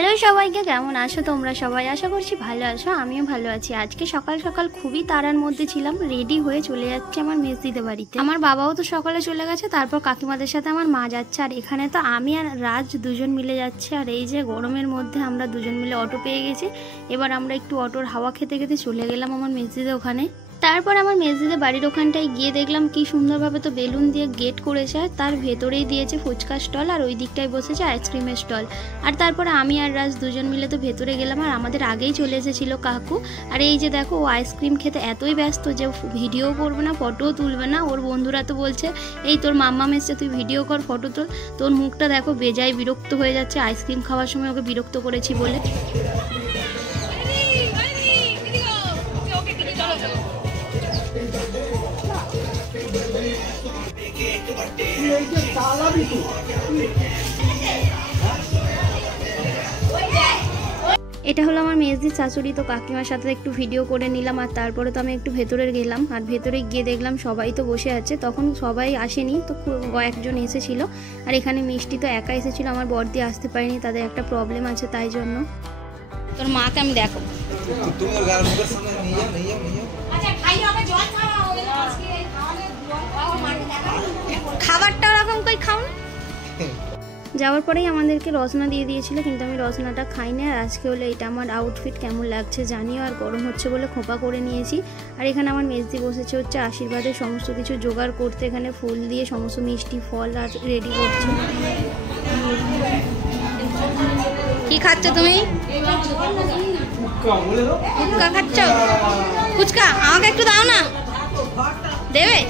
Hello সবাইকে, কেমন আছো তোমরা সবাই? আশা করছি ভালো আছো, আমিও ভালো আছি। আজকে সকাল সকাল খুবই তাড়ার মধ্যে ছিলাম, রেডি হয়ে চলে যাচ্ছে আমার মেজদিদের বাড়িতে। আমার বাবাও তো সকালে চলে গেছে, তারপর কাকিমাদের সাথে আমার মা যাচ্ছে, আর এখানে তো আমি আর রাজ দুজন মিলে যাচ্ছে। আর এই যে গরমের মধ্যে আমরা দুজন মিলে অটো পেয়ে গেছি। এবার আমরা একটু অটোর হাওয়া খেতে খেতে চলে গেলাম আমার মেজদিদের ওখানে। তারপর আমার মেজদিদের বাড়ির ওখানটায় গিয়ে দেখলাম কি সুন্দরভাবে তো বেলুন দিয়ে গেট করেছে, আর তার ভেতরেই দিয়েছে ফুচকা স্টল, আর ওই দিকটায় বসেছে আইসক্রিমের স্টল। আর তারপরে আমি আর রাজ দুজন মিলে তো ভেতরে গেলাম, আর আমাদের আগেই চলে এসেছিল কাকু। আর এই যে দেখো, ও আইসক্রিম খেতে এতই ব্যস্ত যে ভিডিও করবে না, ফটোও তুলবে না। ওর বন্ধুরা তো বলছে, এই তোর মাম্মাম এসছে, তুই ভিডিও কর, ফটো তোল। তোর মুখটা দেখো বেজায় বিরক্ত হয়ে যাচ্ছে, আইসক্রিম খাওয়ার সময় ওকে বিরক্ত করেছি বলে। এটা হলো আমার মেজদির শাশুড়ি, তো কাকিমার সাথে একটু ভিডিও করে নিলাম। আর তারপরে তো আমি একটু ভেতরে গেলাম, আর ভেতরে গিয়ে দেখলাম সবাই তো বসে আছে। তখন সবাই আসেনি, তো কয়েকজন এসেছিল। আর এখানে মিষ্টি তো একা এসেছিল, আমার বড়দি আসতে পারেনি, তাদের একটা প্রবলেম আছে তাই জন্য। তোর মাকে আমি দেখো, খাবারটা ওরকম কই খাও না। যাওয়ার পরেই আমাদেরকে রসনা দিয়ে দিয়েছিল, কিন্তু আমি রসনাটা খাইনি। আর আজকে হলো এটা আমার আউটফিট কেমন লাগছে জানিও, আর গরম হচ্ছে বলে খোঁপা করে নিয়েছি। আর এখানে আমার মেজদি বসেছে হচ্ছে আশীর্বাদের সমস্ত কিছু জোগাড় করতে, এখানে ফুল দিয়ে সমস্ত মিষ্টি ফল আর রেডি করছে। কি খাচ্ছ তুমি? ফুচকা খাচ্ছ? ফুচকা আমাকে একটু দাও না, দেবে?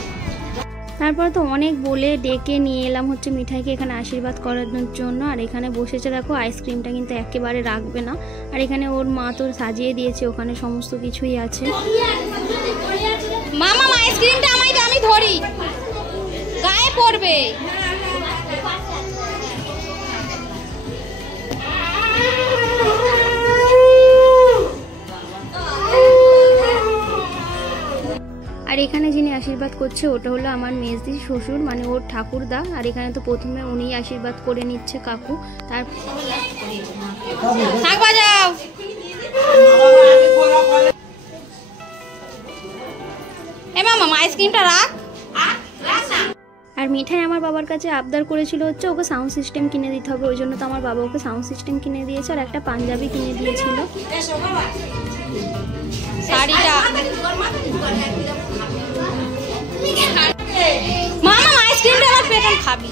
তারপর তো অনেক বলে ডেকে নিয়ে এলাম হচ্ছে মিঠাইকে এখানে আশীর্বাদ করানোর জন্য। আর এখানে বসেছে দেখো, আইসক্রিমটা কিন্তু একেবারে রাখবে না। আর এখানে ওর মা তো সাজিয়ে দিয়েছে, ওখানে সমস্ত কিছুই আছে। মামা আইসক্রিমটা আমি ধরি, গায়ে পড়বে। আর এখানে যিনি আশীর্বাদ করছে ওটা হলো আমার মেজদি শ্বশুর, মানে ওর ঠাকুরদা। আর এখানে তো প্রথমে উনি আশীর্বাদ করে নিচ্ছে কাকু। তার শাক বাজাও, এ মামা আইসক্রিমটা রাখ। আর মিঠাই আমার বাবার কাছে আবদার করেছিল হচ্ছে ওকে সাউন্ড সিস্টেম কিনে দিতে হবে, ওই জন্য তো আমার বাবা ওকে সাউন্ড সিস্টেম কিনে দিয়েছে, আর একটা পাঞ্জাবি কিনে দিয়েছিল। শাড়িটা মামা আইসক্রিমটা আমার পেটে খাবি।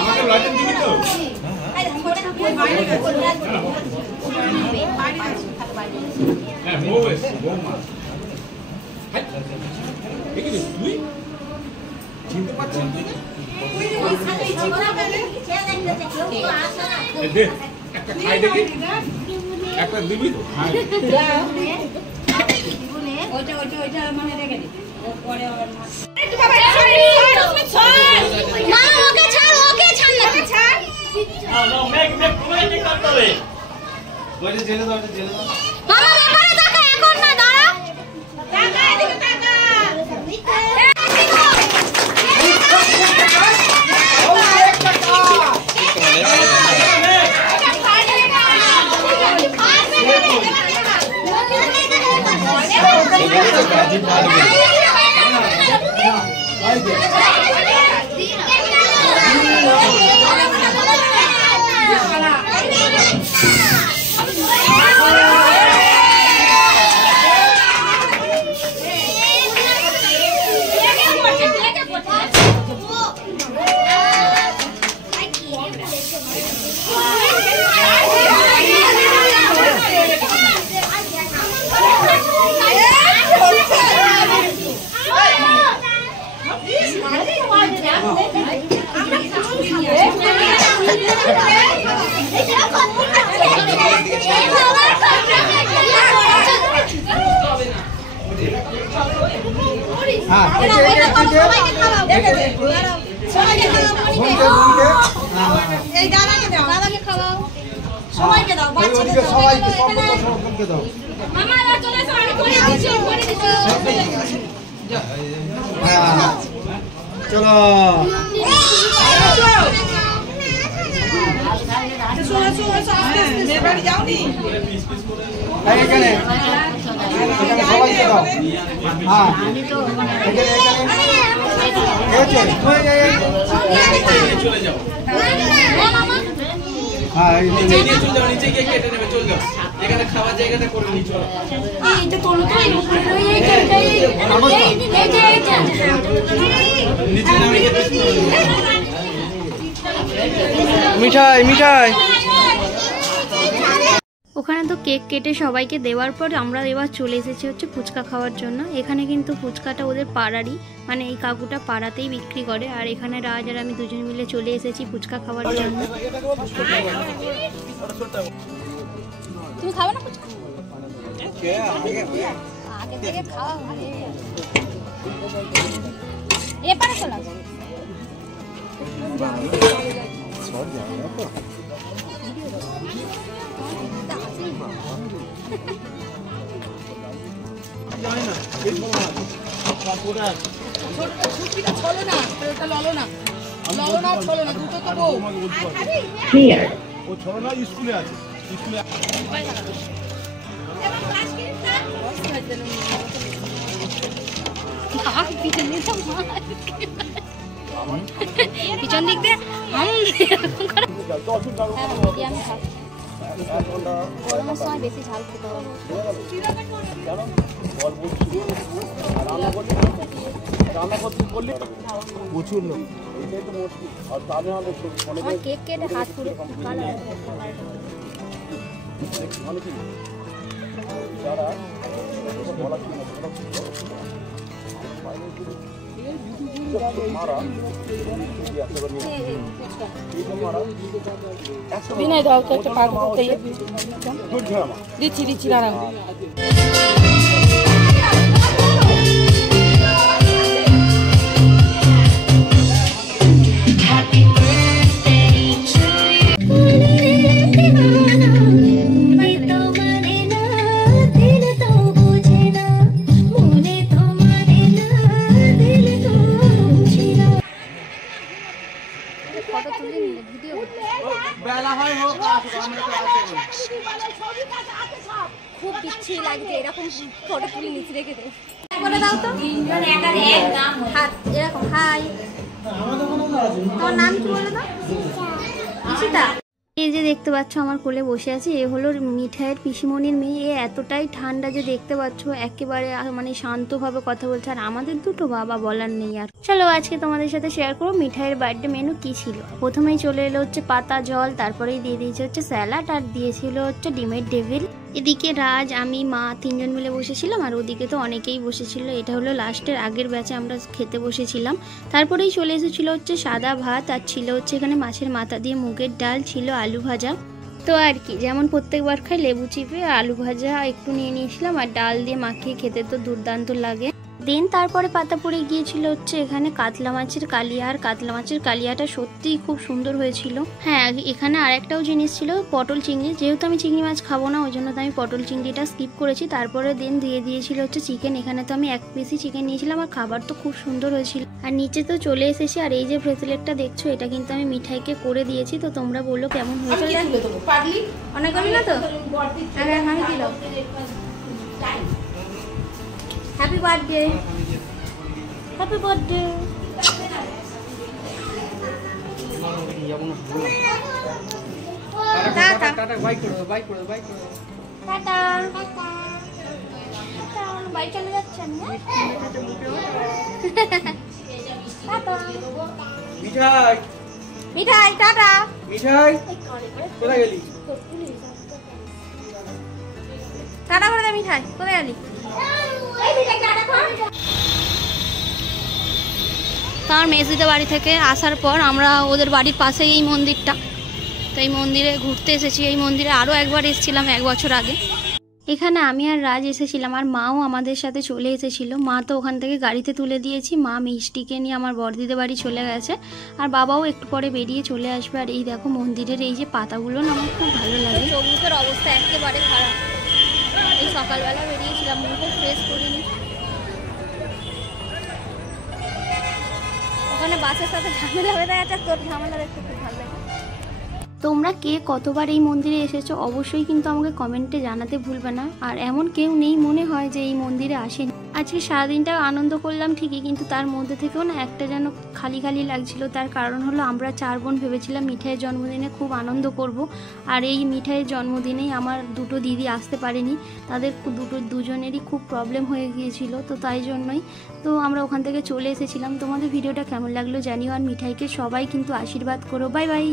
আমাকে লজেন দিবি তো? চিনতে পারছেন একটা খাই দেখি একটা দিবি তো ওইটা মানে রেখে দিই পরে আবার চলো খাওয়ার জায়গাটা করে নি চলো মিঠাই মিঠাই ওখানে তো কেক কেটে সবাইকে দেওয়ার পর আমরা এবার চলে এসেছি হচ্ছে ফুচকা খাওয়ার জন্য। এখানে কিন্তু ফুচকাটা ওদের পাড়ারই, মানে এই কাকুটা পাড়াতেই বিক্রি করে। আর এখানে রাজ আর আমি দুজন মিলে চলে এসেছি ফুচকা খাওয়ার জন্য। তুমি খাবে না ফুচকা? আগে থেকে খাওয়া ভালো। এপারে চলে আসো। স্কুলে আছে পিছন দিক দিয়ে গরমের সময় বেশি ঝাল খেতে হবে। প্রচুর লোক কেক কেটে হাত পুরো কালো বিনয় দাও তো একটা পাক দিচ্ছি দিচ্ছি দাঁড়াও। খুব বিচ্ছিরি লাগছে, এরকম ফটো তুলে নিচে রেখে দেবো। বলে দাও তো হাত এরকম। হাই, তোমার নাম কি বলে দাও? ঈশিতা। এই যে দেখতে পাচ্ছ আমার কোলে বসে আছে, এ হলো মিঠাইয়ের পিসিমণির মেয়ে। এ এতটাই ঠান্ডা যে দেখতে পাচ্ছ, একেবারে মানে শান্তভাবে কথা বলছে। আর আমাদের দুটো বাবা বলার নেই। আর চলো আজকে তোমাদের সাথে শেয়ার করো মিঠাইয়ের বার্থডে মেনু কি ছিল। প্রথমেই চলে এলো হচ্ছে পাতা জল, তারপরেই দিয়ে দিয়েছে হচ্ছে স্যালাড, আর দিয়েছিল হচ্ছে ডিমের ডেভিল। এদিকে রাজ, আমি, মা তিনজন মিলে বসেছিলাম, আর ওদিকে তো অনেকেই বসেছিল। এটা হলো লাস্টের আগের ব্যাচে আমরা খেতে বসেছিলাম। তারপরেই চলে এসেছিল হচ্ছে সাদা ভাত, আর ছিল হচ্ছে এখানে মাছের মাথা দিয়ে মুগের ডাল, ছিল আলু ভাজা। তো আর কি, যেমন প্রত্যেকবার খাই লেবু চিপে আলু ভাজা একটু নিয়ে নিয়েছিলাম, আর ডাল দিয়ে মাখিয়ে খেতে তো দুর্দান্ত লাগে। দেন তারপরে পাতা পড়ে গিয়েছিল হচ্ছে এখানে কাতলা মাছের কালিয়া, আর কাতলা মাছের কালিয়াটা সত্যিই খুব সুন্দর হয়েছিল। হ্যাঁ, এখানে আরেকটাও জিনিস ছিল পটল চিংড়ি। যেহেতু আমি চিংড়ি মাছ খাবো না, ওই জন্য তো আমি পটল চিংড়িটা স্কিপ করেছি। তারপরে দেন দিয়ে দিয়েছিল হচ্ছে চিকেন। এখানে তো আমি এক পিসই চিকেন নিয়েছিলাম, আর খাবার তো খুব সুন্দর হয়েছিল। আর নিচে তো চলে এসেছি, আর এই যে ব্রেসলেটটা দেখছো, এটা কিন্তু আমি মিঠাইকে করে দিয়েছি। তো তোমরা বললো কেমন হয়েছে। অনেক করি না তো, হ্যাঁ আমি দিলাম। Happy birthday, happy birthday. Tata bye করো, বাই করো, বাই করো। টাটা, বাড়ি চলে যাচ্ছেন না? টাটা মিঠাই, মিঠাই, টাটা মিঠাই কোথায় গেলি? টাটা করে দে মিঠাই, কোথায় গেলি? তার মেসিদের বাড়ি থেকে আসার পর আমরা ওদের বাড়ির পাশেই এই মন্দিরটা, তো এই মন্দিরে ঘুরতে এসেছি। এই মন্দিরে আরও একবার এসেছিলাম 1 বছর আগে। এখানে আমি আর রাজ এসেছিলাম, আর মাও আমাদের সাথে চলে এসেছিল। মা তো ওখান থেকে গাড়িতে তুলে দিয়েছি, মা মিষ্টিকে নিয়ে আমার বড়দিদের বাড়ি চলে গেছে, আর বাবাও একটু পরে বেরিয়ে চলে আসবে। আর এই দেখো মন্দিরের এই যে পাতাগুলো না, আমার খুব ভালো লাগে। চোখ মুখের অবস্থা একেবারে খারাপ। এই সকালবেলা বেরিয়েছিলাম, মুখও ফ্রেশ করিনি। ওখানে বাসের সাথে ঝামেলা হয়ে গেছে, তোর ঝামেলা দেখতে খুব ভালো লাগে। তোমরা কে কতবার এই মন্দিরে এসেছো অবশ্যই কিন্তু আমাকে কমেন্টে জানাতে ভুলবে না। আর এমন কেউ নেই মনে হয় যে এই মন্দিরে আসেনি। আজকে সারাদিনটা আনন্দ করলাম ঠিকই, কিন্তু তার মধ্যে থেকেও না একটা যেন খালি খালি লাগছিল। তার কারণ হলো আমরা 4 বোন ভেবেছিলাম মিঠাইয়ের জন্মদিনে খুব আনন্দ করব, আর এই মিঠাইয়ের জন্মদিনেই আমার দুটো দিদি আসতে পারেনি। তাদের দুজনেরই খুব প্রবলেম হয়ে গিয়েছিল, তো তাই জন্যই তো আমরা ওখান থেকে চলে এসেছিলাম। তোমাদের ভিডিওটা কেমন লাগলো জানিও, আর মিঠাইকে সবাই কিন্তু আশীর্বাদ করো। Bye bye.